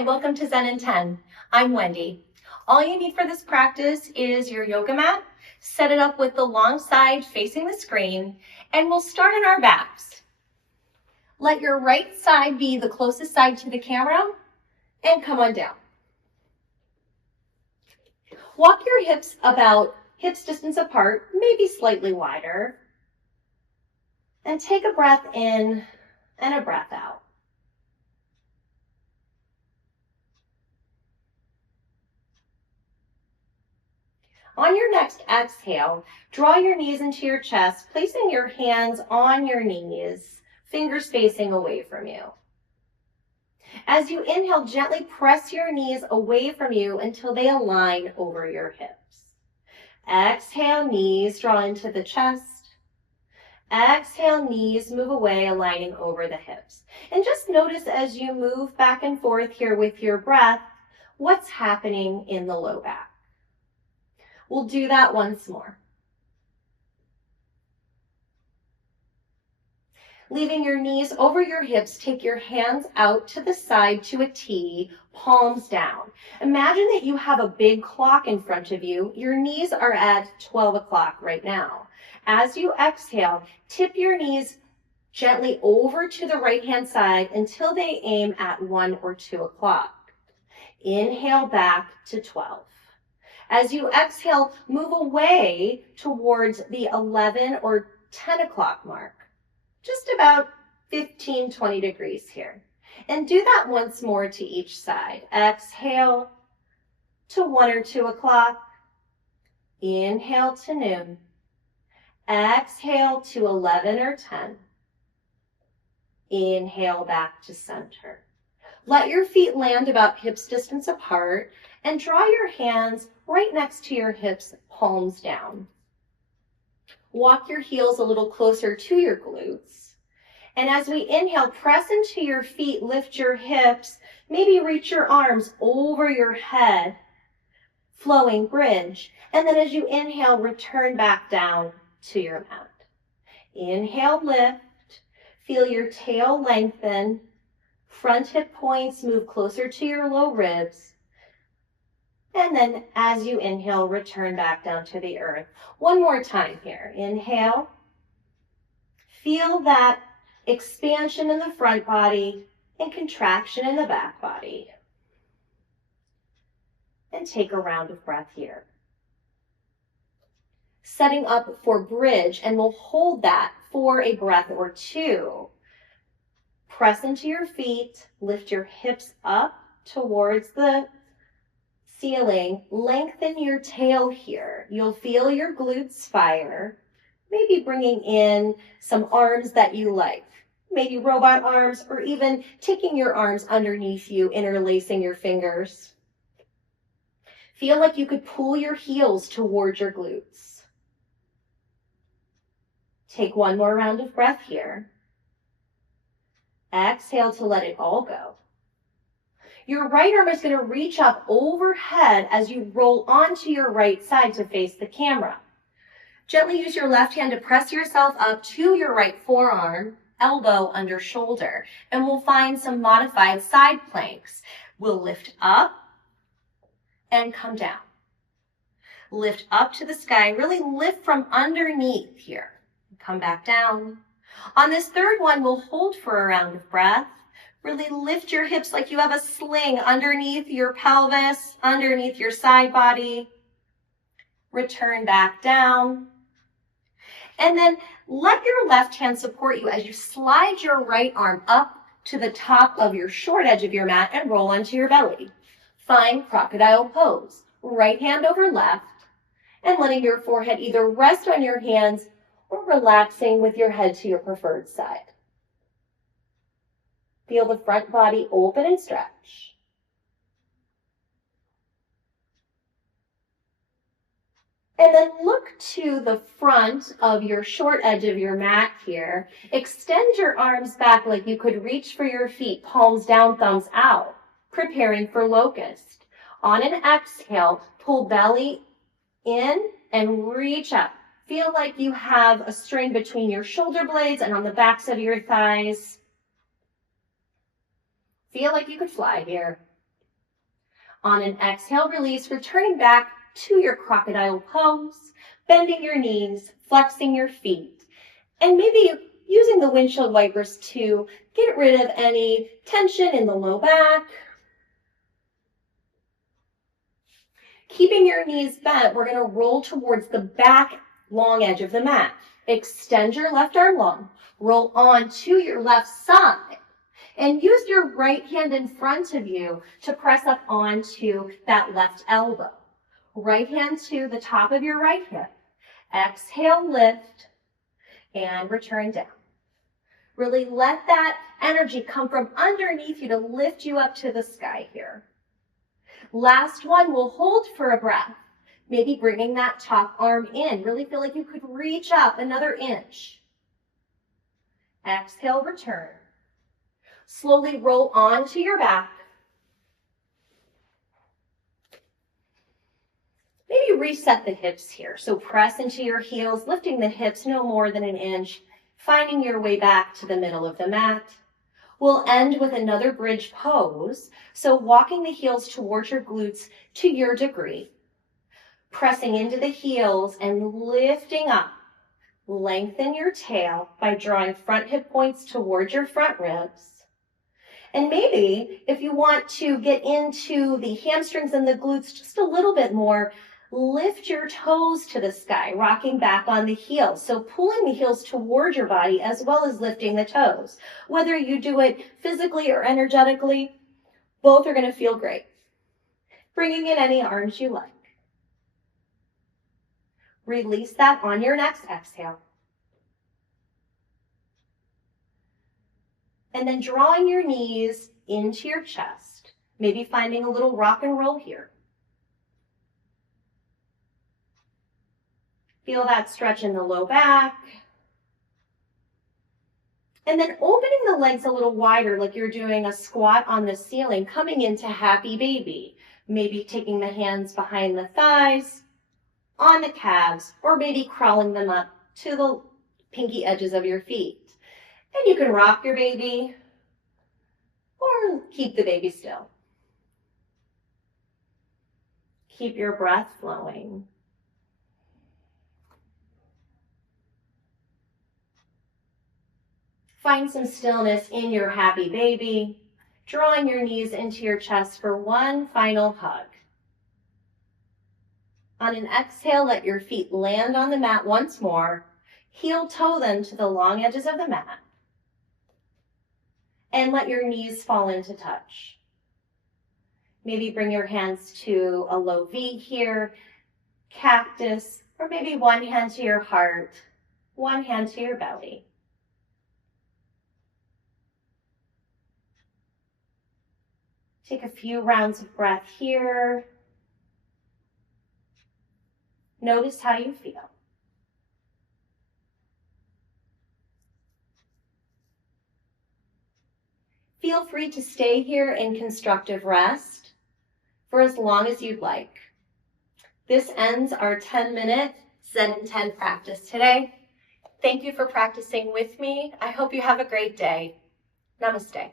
Hi, welcome to Zen in 10. I'm Wendy. All you need for this practice is your yoga mat. Set it up with the long side facing the screen, and we'll start on our backs. Let your right side be the closest side to the camera, and come on down. Walk your hips about hips distance apart, maybe slightly wider, and take a breath in and a breath out. On your next exhale, draw your knees into your chest, placing your hands on your knees, fingers facing away from you. As you inhale, gently press your knees away from you until they align over your hips. Exhale, knees draw into the chest. Exhale, knees move away, aligning over the hips. And just notice as you move back and forth here with your breath, what's happening in the low back. We'll do that once more. Leaving your knees over your hips, take your hands out to the side to a T, palms down. Imagine that you have a big clock in front of you. Your knees are at 12 o'clock right now. As you exhale, tip your knees gently over to the right-hand side until they aim at 1 or 2 o'clock. Inhale back to 12. As you exhale, move away towards the 11 or 10 o'clock mark. Just about 15, 20 degrees here. And do that once more to each side. Exhale to 1 or 2 o'clock. Inhale to noon. Exhale to 11 or 10. Inhale back to center. Let your feet land about hips distance apart and draw your hands right next to your hips, palms down. Walk your heels a little closer to your glutes. And as we inhale, press into your feet, lift your hips, maybe reach your arms over your head, flowing bridge. And then as you inhale, return back down to your mat. Inhale, lift, feel your tail lengthen, front hip points move closer to your low ribs. And then as you inhale, return back down to the earth. One more time here. Inhale. Feel that expansion in the front body and contraction in the back body. And take a round of breath here. Setting up for bridge, and we'll hold that for a breath or two. Press into your feet, lift your hips up towards the ceiling, lengthen your tail here. You'll feel your glutes fire, maybe bringing in some arms that you like, maybe robot arms, or even taking your arms underneath you, interlacing your fingers. Feel like you could pull your heels towards your glutes. Take one more round of breath here. Exhale to let it all go. Your right arm is going to reach up overhead as you roll onto your right side to face the camera. Gently use your left hand to press yourself up to your right forearm, elbow under shoulder, and we'll find some modified side planks. We'll lift up and come down. Lift up to the sky, really lift from underneath here. Come back down. On this third one, we'll hold for a round of breath. Really lift your hips like you have a sling underneath your pelvis, underneath your side body. Return back down. And then let your left hand support you as you slide your right arm up to the top of your short edge of your mat and roll onto your belly. Find crocodile pose. Right hand over left, and letting your forehead either rest on your hands or relaxing with your head to your preferred side. Feel the front body open and stretch. And then look to the front of your short edge of your mat here. Extend your arms back like you could reach for your feet, palms down, thumbs out, preparing for locust. On an exhale, pull belly in and reach up. Feel like you have a string between your shoulder blades and on the backs of your thighs. Feel like you could fly here. On an exhale, release, returning back to your crocodile pose, bending your knees, flexing your feet, and maybe using the windshield wipers to get rid of any tension in the low back. Keeping your knees bent, we're going to roll towards the back long edge of the mat. Extend your left arm long. Roll onto your left side. And use your right hand in front of you to press up onto that left elbow. Right hand to the top of your right hip. Exhale, lift, and return down. Really let that energy come from underneath you to lift you up to the sky here. Last one, we'll hold for a breath. Maybe bringing that top arm in. Really feel like you could reach up another inch. Exhale, return. Slowly roll onto your back. Maybe reset the hips here. So press into your heels, lifting the hips no more than an inch, finding your way back to the middle of the mat. We'll end with another bridge pose. So walking the heels towards your glutes to your degree. Pressing into the heels and lifting up. Lengthen your tail by drawing front hip points towards your front ribs. And maybe if you want to get into the hamstrings and the glutes just a little bit more, lift your toes to the sky, rocking back on the heels. So pulling the heels toward your body as well as lifting the toes. Whether you do it physically or energetically, both are going to feel great. Bringing in any arms you like. Release that on your next exhale. And then drawing your knees into your chest. Maybe finding a little rock and roll here. Feel that stretch in the low back. And then opening the legs a little wider like you're doing a squat on the ceiling, coming into happy baby. Maybe taking the hands behind the thighs, on the calves, or maybe crawling them up to the pinky edges of your feet. And you can rock your baby or keep the baby still. Keep your breath flowing. Find some stillness in your happy baby, drawing your knees into your chest for one final hug. On an exhale, let your feet land on the mat once more. Heel toe them to the long edges of the mat. And let your knees fall into touch. Maybe bring your hands to a low V here, cactus, or maybe one hand to your heart, one hand to your belly. Take a few rounds of breath here. Notice how you feel. Feel free to stay here in constructive rest for as long as you'd like. This ends our 10-minute Zen in 10 practice today. Thank you for practicing with me. I hope you have a great day. Namaste.